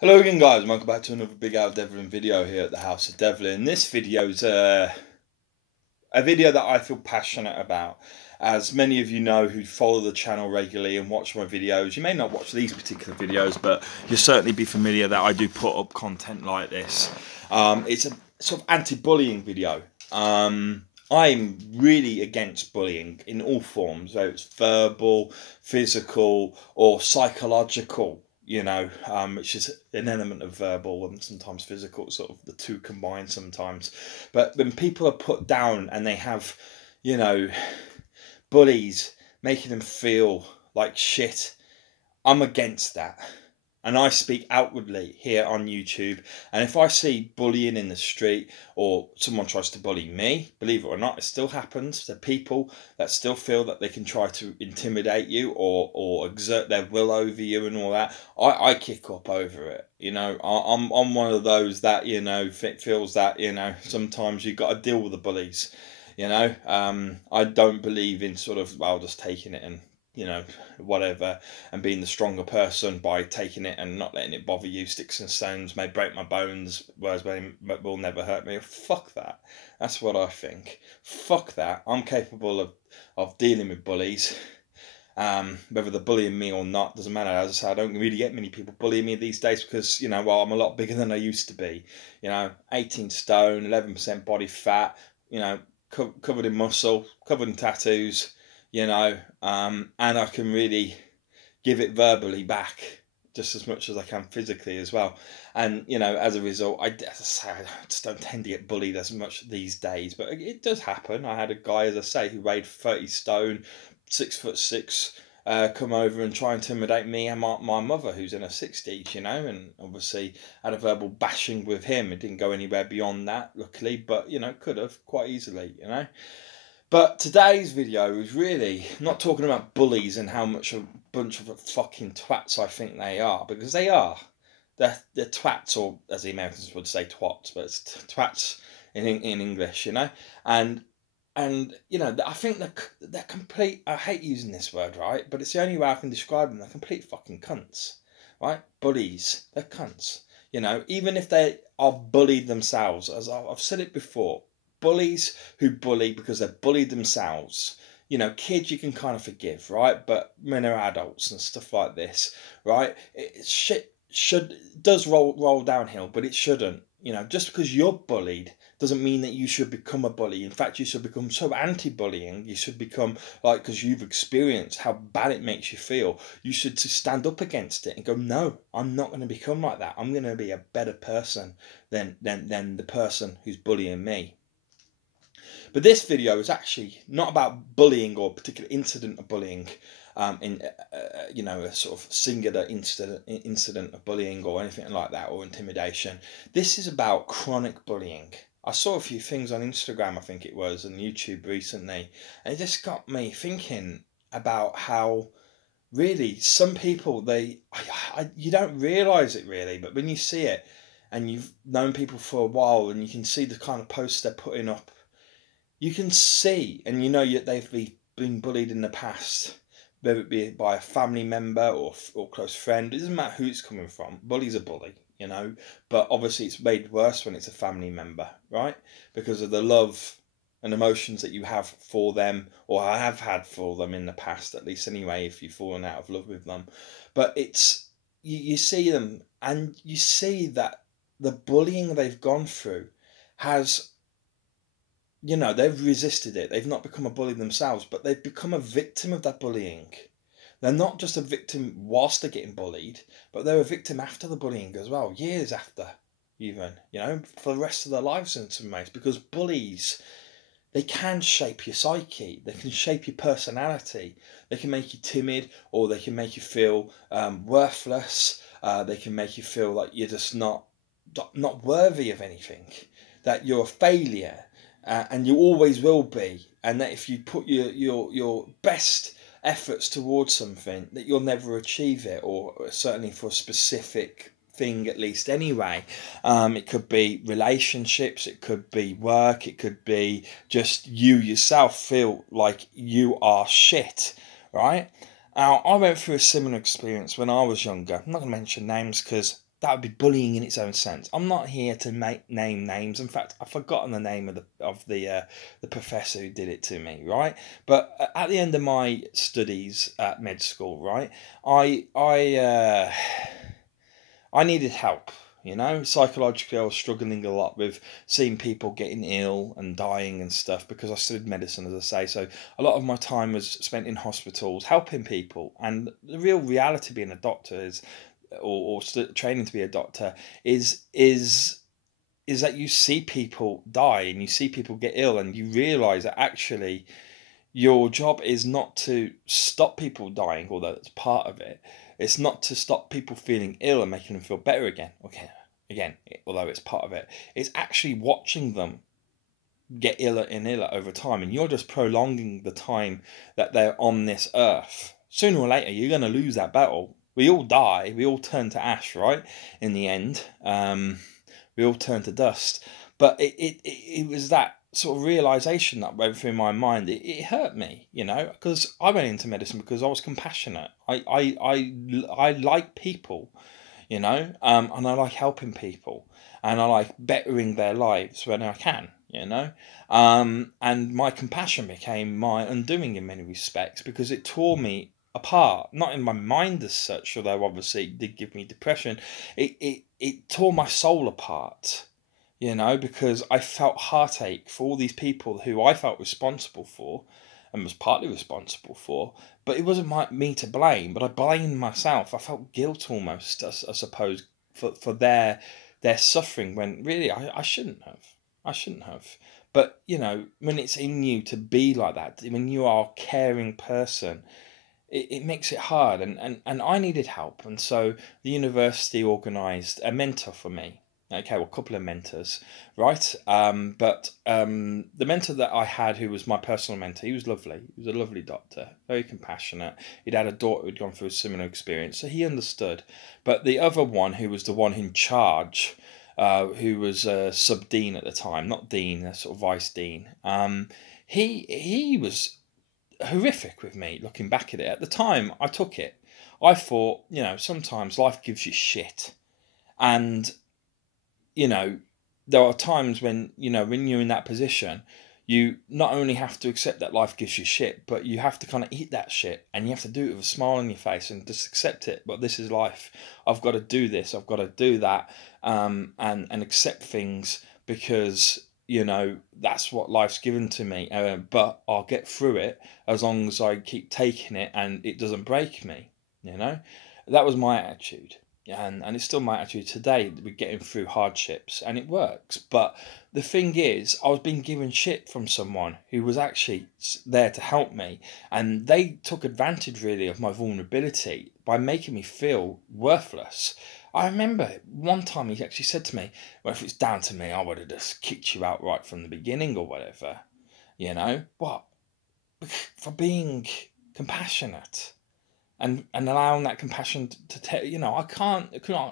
Hello again guys, welcome back to another Big Al Devlin video here at the House of Devlin. This video is a video that I feel passionate about. As many of you know who follow the channel regularly and watch my videos, you may not watch these particular videos, but you'll certainly be familiar that I do put up content like this. It's a sort of anti-bullying video. I'm really against bullying in all forms, whether it's verbal, physical or psychological. Which is an element of verbal and sometimes physical, sort of the two combined sometimes. But when people are put down and they have, bullies making them feel like shit, I'm against that. And I speak outwardly here on YouTube. And if I see bullying in the street or someone tries to bully me, believe it or not, it still happens. There are people that still feel that they can try to intimidate you or exert their will over you and all that. I kick up over it. I'm one of those that, feels that, sometimes you've got to deal with the bullies. I don't believe in sort of, well, just taking it and whatever, and being the stronger person by taking it and not letting it bother you. Sticks and stones may break my bones, whereas they will never hurt me. Fuck that. That's what I think. Fuck that. I'm capable of dealing with bullies. Whether they're bullying me or not doesn't matter. As I say, I don't really get many people bullying me these days because, I'm a lot bigger than I used to be. 18 stone, 11% body fat, covered in muscle, covered in tattoos. And I can really give it verbally back just as much as I can physically as well. And, as a result, I just don't tend to get bullied as much these days, but it does happen. I had a guy, as I say, who weighed 30 stone, 6'6", come over and try and intimidate me and my mother, who's in her 60s, and obviously had a verbal bashing with him. It didn't go anywhere beyond that, luckily, but, could have quite easily, But today's video is really not talking about bullies and how much a bunch of fucking twats I think they are, because they are. They're twats, or as the Americans would say, twats, but it's twats in English, And I think they're complete. I hate using this word, right? But it's the only way I can describe them. They're complete fucking cunts, right? Bullies, they're cunts. Even if they are bullied themselves, as I've said it before. Bullies who bully because they're bullied themselves. Kids you can kind of forgive, right? But when they're adults and stuff like this, right? Shit does roll downhill, but it shouldn't. Just because you're bullied doesn't mean that you should become a bully. In fact, you should become so anti-bullying. You should become, because you've experienced how bad it makes you feel, you should stand up against it and go, no, I'm not going to become like that. I'm going to be a better person than the person who's bullying me. But this video is actually not about bullying or a particular incident of bullying, a sort of singular incident of bullying or anything like that, or intimidation. This is about chronic bullying. I saw a few things on Instagram, I think it was, and YouTube recently, and it just got me thinking about how really some people, you don't realise it really, but when you see it and you've known people for a while and you can see the kind of posts they're putting up, you can see, and they've been bullied in the past, whether it be by a family member or close friend. It doesn't matter who it's coming from. Bully's a bully, But obviously it's made worse when it's a family member, right? Because of the love and emotions that you have for them, or I have had for them in the past, at least anyway, if you've fallen out of love with them. But it's, you see them, and you see that the bullying they've gone through has... they've resisted it. They've not become a bully themselves, but they've become a victim of that bullying. They're not just a victim whilst they're getting bullied, but they're a victim after the bullying as well, years after even, for the rest of their lives in some ways, because bullies, they can shape your psyche, they can shape your personality, they can make you timid, or they can make you feel worthless, they can make you feel like you're just not worthy of anything, that you're a failure. And you always will be, and that if you put your best efforts towards something, that you'll never achieve it, or certainly for a specific thing at least anyway. It could be relationships, it could be work, it could be just you yourself feel like you are shit, right? Now, I went through a similar experience when I was younger. I'm not going to mention names because That would be bullying in its own sense. I'm not here to name names. In fact, I've forgotten the name of the professor who did it to me, right? But at the end of my studies at med school, right, I needed help. You know, psychologically, I was struggling a lot with seeing people getting ill and dying and stuff because I studied medicine, as I say. So a lot of my time was spent in hospitals helping people. And the real reality being a doctor is, or training to be a doctor, is that you see people die and you see people get ill, and you realise that actually your job is not to stop people dying, although that's part of it. It's not to stop people feeling ill and making them feel better again. Okay, again, although it's part of it, it's actually watching them get iller and iller over time, and you're just prolonging the time that they're on this earth. Sooner or later, you're going to lose that battle. We all die. We all turn to ash, right? In the end, we all turn to dust. But it was that sort of realization that went through my mind. It hurt me, you know, because I went into medicine because I was compassionate. I like people, you know, and I like helping people, and I like bettering their lives when I can, you know. And my compassion became my undoing in many respects because it tore me apart, not in my mind as such, although obviously it did give me depression. It tore my soul apart, you know, because I felt heartache for all these people who I felt responsible for and was partly responsible for, but it wasn't me to blame, but I blamed myself. I felt guilt almost, I suppose, for their suffering, when really I shouldn't have. I shouldn't have. But, you know, when it's in you to be like that, when you are a caring person, it makes it hard, and I needed help, and so the university organised a mentor for me. Okay, well, a couple of mentors, right? But the mentor that I had, who was my personal mentor, he was lovely. He was a lovely doctor, very compassionate. He'd had a daughter who'd gone through a similar experience, so he understood. But the other one, who was the one in charge, who was sub-dean at the time, not dean, a sort of vice dean, he was horrific with me looking back at it. At the time I took it, I thought, you know, sometimes life gives you shit, and you know, there are times when, you know, when you're in that position, you not only have to accept that life gives you shit, but you have to kind of eat that shit, and you have to do it with a smile on your face and just accept it. But this is life. I've got to do this, I've got to do that, and accept things, because, you know, that's what life's given to me. But I'll get through it as long as I keep taking it and it doesn't break me. You know, that was my attitude, and it's still my attitude today. We're getting through hardships, and it works. But the thing is, I was being given shit from someone who was actually there to help me, and they took advantage really of my vulnerability by making me feel worthless. I remember one time he actually said to me, well, if it's down to me, I would have just kicked you out right from the beginning or whatever. You know, what? For being compassionate and allowing that compassion to tell, you know,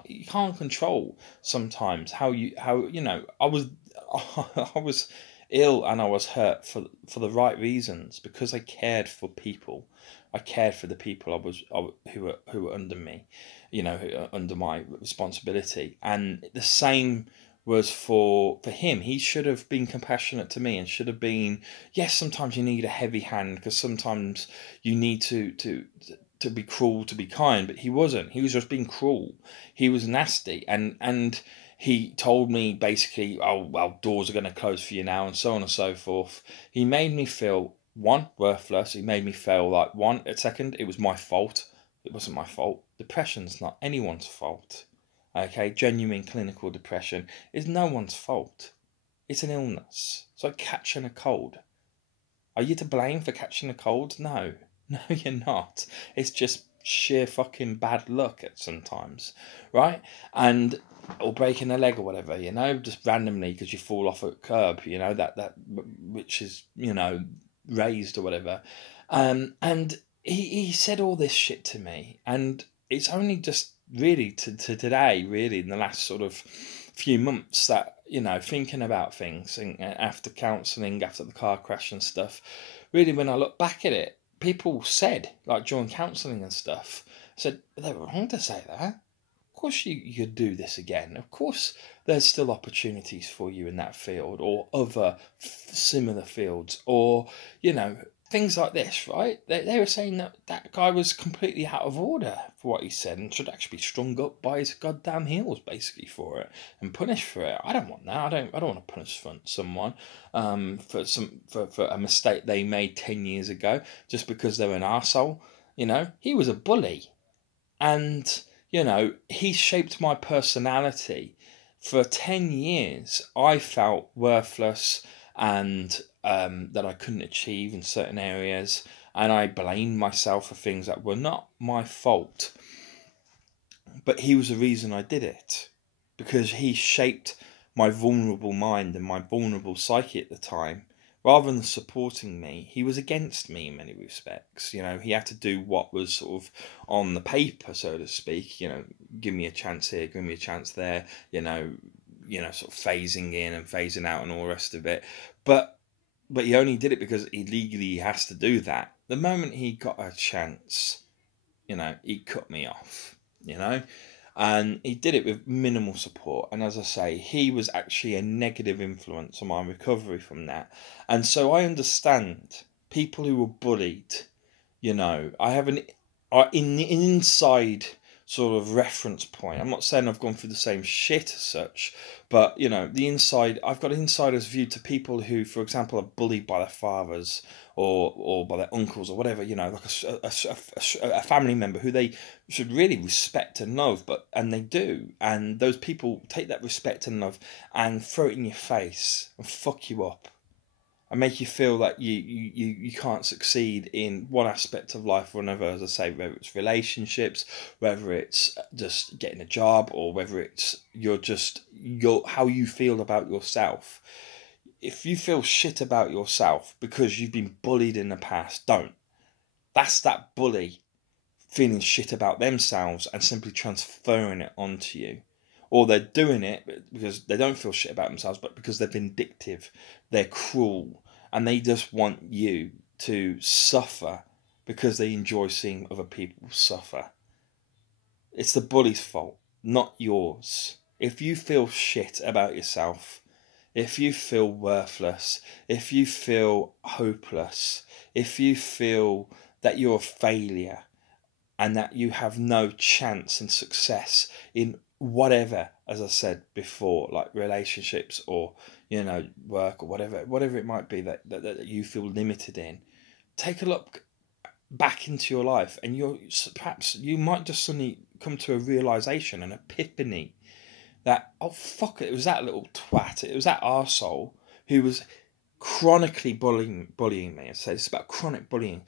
you can't control sometimes how you know, I was I was ill and I was hurt for the right reasons, because I cared for people. I cared for the people who were under me, you know, under my responsibility. And the same was for him. He should have been compassionate to me and should have been, yes, sometimes you need a heavy hand, because sometimes you need to be cruel to be kind, but he wasn't. He was just being cruel. He was nasty, and he told me basically, oh well, doors are going to close for you now, and so on and so forth. He made me feel, one, worthless. He made me feel like, one, a second, it was my fault. It wasn't my fault. Depression's not anyone's fault. Okay, genuine clinical depression is no one's fault. It's an illness. It's like catching a cold. Are you to blame for catching a cold? No. No, you're not. It's just sheer fucking bad luck at sometimes, right? And or breaking a leg or whatever, you know, just randomly because you fall off a curb, you know, that which is, you know, raised or whatever. And he said all this shit to me, and it's only just really to today, really in the last sort of few months, that, you know, thinking about things, and after counselling, after the car crash and stuff, really when I look back at it, people said, like during counselling and stuff, said they were wrong to say that. course you could do this again. Of course there's still opportunities for you in that field or other similar fields, or, you know, things like this, right? They were saying that that guy was completely out of order for what he said and should actually be strung up by his goddamn heels, basically, for it and punished for it. I don't want that. I don't want to punish someone for a mistake they made 10 years ago just because they're an arsehole. You know, he was a bully. And, you know, he shaped my personality. For 10 years, I felt worthless and that I couldn't achieve in certain areas. And I blamed myself for things that were not my fault. But he was the reason I did it. Because he shaped my vulnerable mind and my vulnerable psyche at the time. Rather than supporting me, he was against me in many respects. You know, he had to do what was sort of on the paper, so to speak. You know, give me a chance here, give me a chance there. Sort of phasing in and phasing out and all the rest of it. But he only did it because he legally has to do that. The moment he got a chance, you know, he cut me off. You know. And he did it with minimal support. And as I say, he was actually a negative influence on my recovery from that. And so I understand people who were bullied. You know, I have an inside sort of reference point. I'm not saying I've gone through the same shit as such, but, you know, I've got an insider's view to people who, for example, are bullied by their fathers or by their uncles or whatever, you know, like a family member who they should really respect and love, and they do. And those people take that respect and love and throw it in your face and fuck you up. And make you feel that you can't succeed in one aspect of life or another, as I say, whether it's relationships, whether it's just getting a job, or whether it's how you feel about yourself. If you feel shit about yourself because you've been bullied in the past, don't. That's that bully feeling shit about themselves and simply transferring it onto you. Or they're doing it because they don't feel shit about themselves, but because they're vindictive, they're cruel, and they just want you to suffer because they enjoy seeing other people suffer. It's the bully's fault, not yours. If you feel shit about yourself, if you feel worthless, if you feel hopeless, if you feel that you're a failure and that you have no chance and success in whatever, as I said before, like relationships or, you know, work or whatever it might be that you feel limited in, take a look back into your life, and you might just suddenly come to a realization, an epiphany, that, oh fuck it was that little twat, it was that arsehole who was chronically bullying me. I say it's about chronic bullying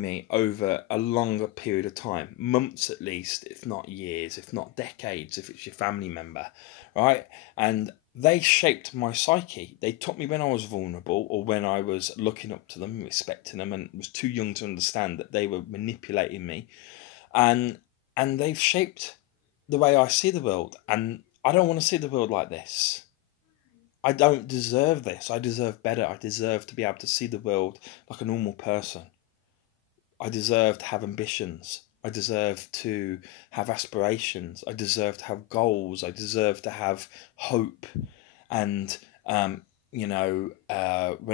me over a longer period of time, months at least, if not years, if not decades, if it's your family member, right? And they shaped my psyche. They taught me when I was vulnerable, or when I was looking up to them, respecting them, and was too young to understand that they were manipulating me, and they've shaped the way I see the world. And I don't want to see the world like this. I don't deserve this. I deserve better. I deserve to be able to see the world like a normal person. I deserve to have ambitions. I deserve to have aspirations. I deserve to have goals. I deserve to have hope. And, when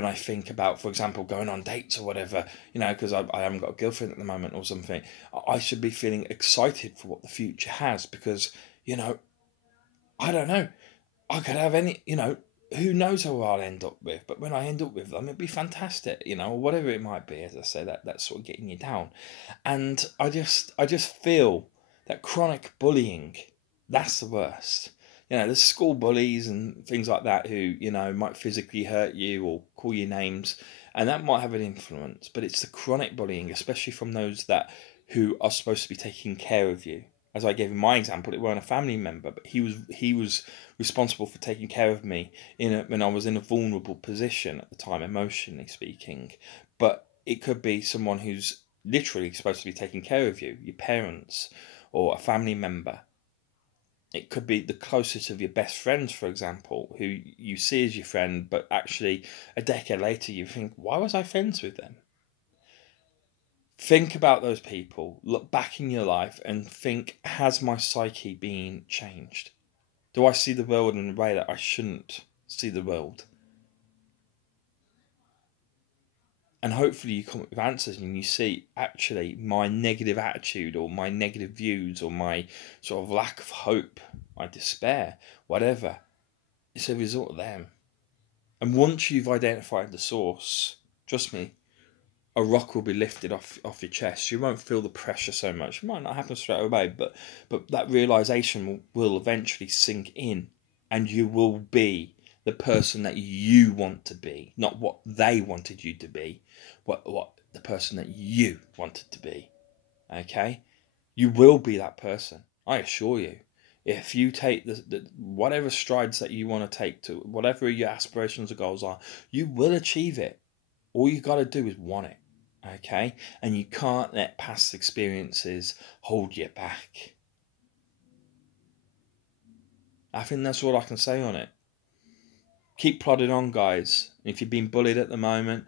I think about, for example, going on dates or whatever, you know, because I haven't got a girlfriend at the moment or something, I should be feeling excited for what the future has, because, you know, I don't know. I could have any, you know, who knows who I'll end up with, but when I end up with them, it'd be fantastic, you know, or whatever it might be. As I say, that's sort of getting you down. And I just feel that chronic bullying, that's the worst. You know, there's school bullies and things like that who, you know, might physically hurt you or call you names, and that might have an influence. But it's the chronic bullying, especially from those who are supposed to be taking care of you. As I gave in my example, it weren't a family member, but he was responsible for taking care of me when I was in a vulnerable position at the time, emotionally speaking. But it could be someone who's literally supposed to be taking care of you, your parents or a family member. It could be the closest of your best friends, for example, who you see as your friend, but actually a decade later you think, why was I friends with them? Think about those people, look back in your life and think, has my psyche been changed? Do I see the world in a way that I shouldn't see the world? And hopefully you come up with answers and you see, actually, my negative attitude or my negative views or my sort of lack of hope, my despair, whatever, it's a result of them. And once you've identified the source, trust me, a rock will be lifted off your chest. You won't feel the pressure so much. It might not happen straight away, but that realization will eventually sink in, and you will be the person that you want to be, not what they wanted you to be, what the person that you wanted to be. Okay, you will be that person. I assure you. If you take the whatever strides that you want to take to whatever your aspirations or goals are, you will achieve it. All you got to do is want it. Okay, and you can't let past experiences hold you back. I think that's all I can say on it. Keep plodding on, guys. If you've been bullied at the moment,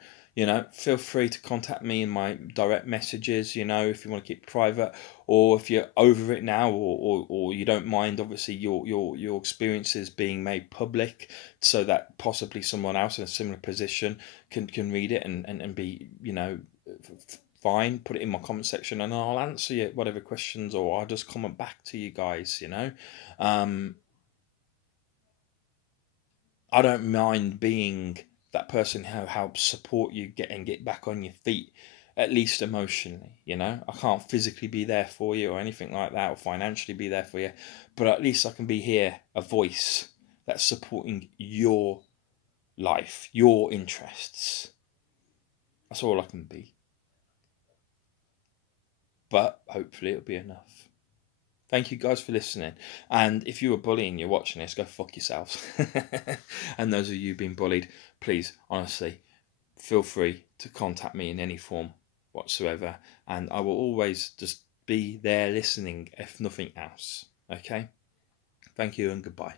feel free to contact me in my direct messages, if you want to keep private, or if you're over it now, or you don't mind, obviously, your experiences being made public so that possibly someone else in a similar position can read it and be, fine. Put it in my comment section and I'll answer you whatever questions, or I'll just comment back to you guys, I don't mind being that person who helps support you get back on your feet, at least emotionally. I can't physically be there for you or anything like that, or financially be there for you, but at least I can be here, a voice that's supporting your life, your interests. That's all I can be. But hopefully it'll be enough. Thank you guys for listening. And if you were bullying, you're watching this, go fuck yourselves. And those of you being bullied, please, honestly, feel free to contact me in any form whatsoever. And I will always just be there listening, if nothing else. Okay? Thank you and goodbye.